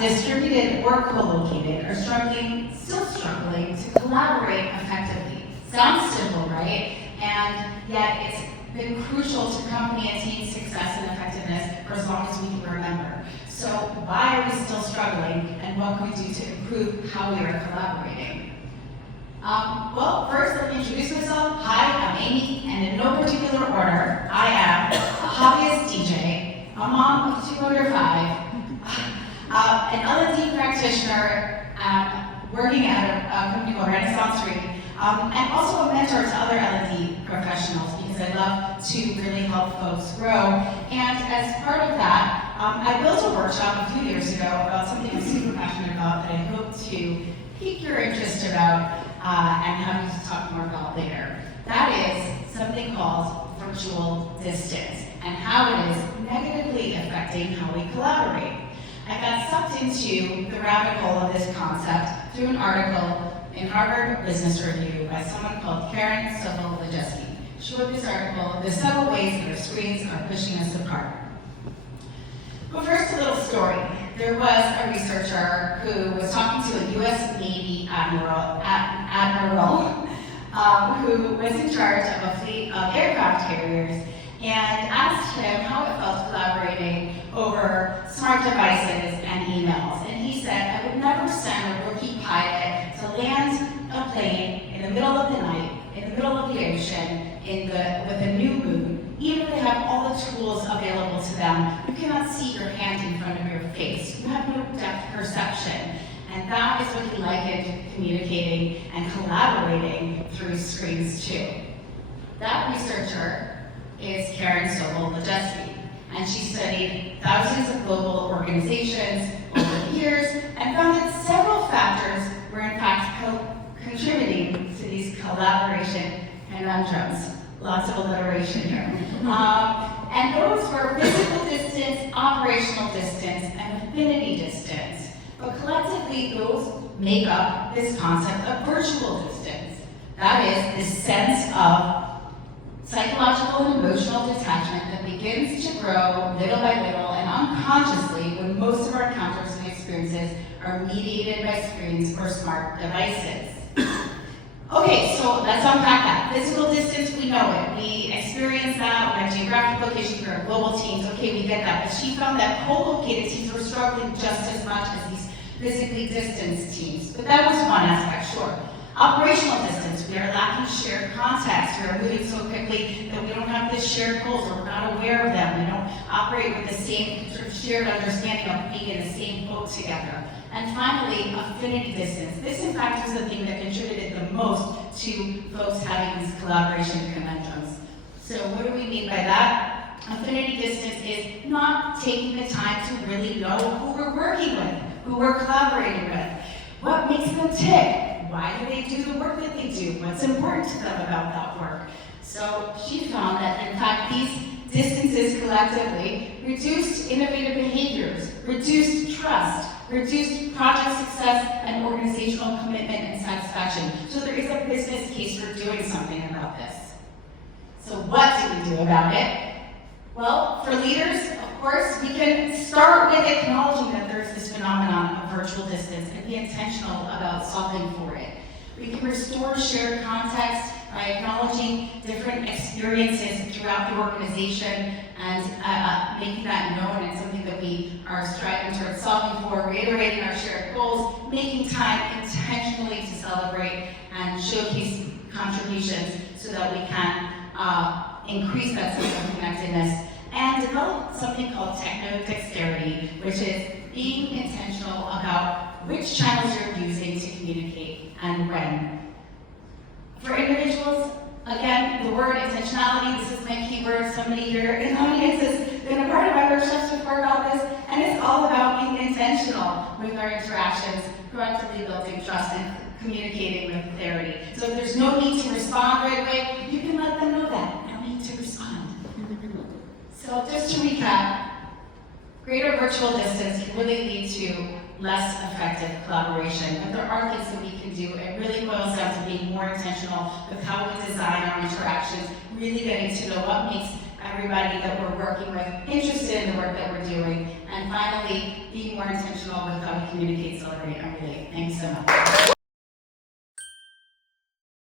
distributed or co-located are still struggling to collaborate effectively. Sounds simple, right? And yet it's been crucial to company and team success and effectiveness for as long as we can remember. So why are we still struggling, and what can we do to improve how we are collaborating? Well, first, let me introduce myself. Hi, I'm Aimee, and in no particular order, I am a hobbyist DJ, a mom of 2 under 5, an L&D practitioner working at a company called Renaissance Reading, and also a mentor to other L&D professionals because I love to really help folks grow. And as part of that, I built a workshop a few years ago about something I'm super passionate about that I hope to pique your interest about and have you talk more about later. That is something called virtual distance and how it is negatively affecting how we collaborate. I got sucked into the rabbit hole of this concept through an article in Harvard Business Review by someone called Karen Sobel-Lejeski. She wrote this article, "The Subtle Ways That Our Screens Are Pushing Us Apart." But first, a little story. There was a researcher who was talking to a U.S. Navy admiral who was in charge of a fleet of aircraft carriers and asked him how it felt collaborating over smart devices and emails. And he said, "I would never send a rookie pilot to land a plane in the middle of the night, in the middle of the ocean, with a new moon, even if they have all the tools available to them. You cannot see your hand in front of your face. You have no depth perception." And that is what he likened communicating and collaborating through screens to. That researcher is Karen Sobel-Lejeski, and she studied thousands of global organizations over the years and found that several factors were in fact contributing to these collaboration conundrums. Lots of alliteration here. And those were physical distance, operational distance, and affinity distance. But collectively, those make up this concept of virtual distance. That is this sense of psychological and emotional detachment that begins to grow little by little and unconsciously when most of our encounters and experiences are mediated by screens or smart devices. Okay, so let's unpack that. Physical distance, we know it. We experience that. We have geographic location for our global teams. Okay, we get that. But she found that co-located teams were struggling just as much as these physically distanced teams. But that was one aspect, sure. Operational distance, we are lacking shared context. We are moving so quickly that we don't have the shared goals, or we're not aware of them. We don't operate with the same sort of shared understanding of being in the same boat together. And finally, affinity distance. This, in fact, was the thing that contributed the most to folks having these collaboration conundrums. So what do we mean by that? Affinity distance is not taking the time to really know who we're working with, who we're collaborating with, what makes them tick, why do they do the work that they do, what's important to them about that work. So she found that, in fact, these distances collectively reduced innovative behaviors, reduced trust, reduced project success and organizational commitment and satisfaction. So there is a business case for doing something about this. So what do we do about it? Well, for leaders, of course, we can start with acknowledging that there's this phenomenon of virtual distance and be intentional about solving for it. We can restore shared context by acknowledging different experiences throughout the organization and making that known and something that we are striving towards solving for, reiterating our shared goals, making time intentionally to celebrate and showcase contributions so that we can increase that sense of connectedness, and develop something called techno-dexterity, which is being intentional about which channels you're using to communicate and when. For individuals, again, the word intentionality, this is my keyword. Somebody here in the audience has been a part of my workshops before about this, and it's all about being intentional with our interactions, proactively building trust and communicating with clarity. So if there's no need to respond right away, you can let them know that. No need to respond. So just to recap, greater virtual distance can really lead to less effective collaboration. But there are things that we can do. It really boils down to being more intentional with how we design our interactions, really getting to know what makes everybody that we're working with, interested in the work that we're doing, and finally, be more intentional with how we communicate, celebrate, and relate. Thanks so much.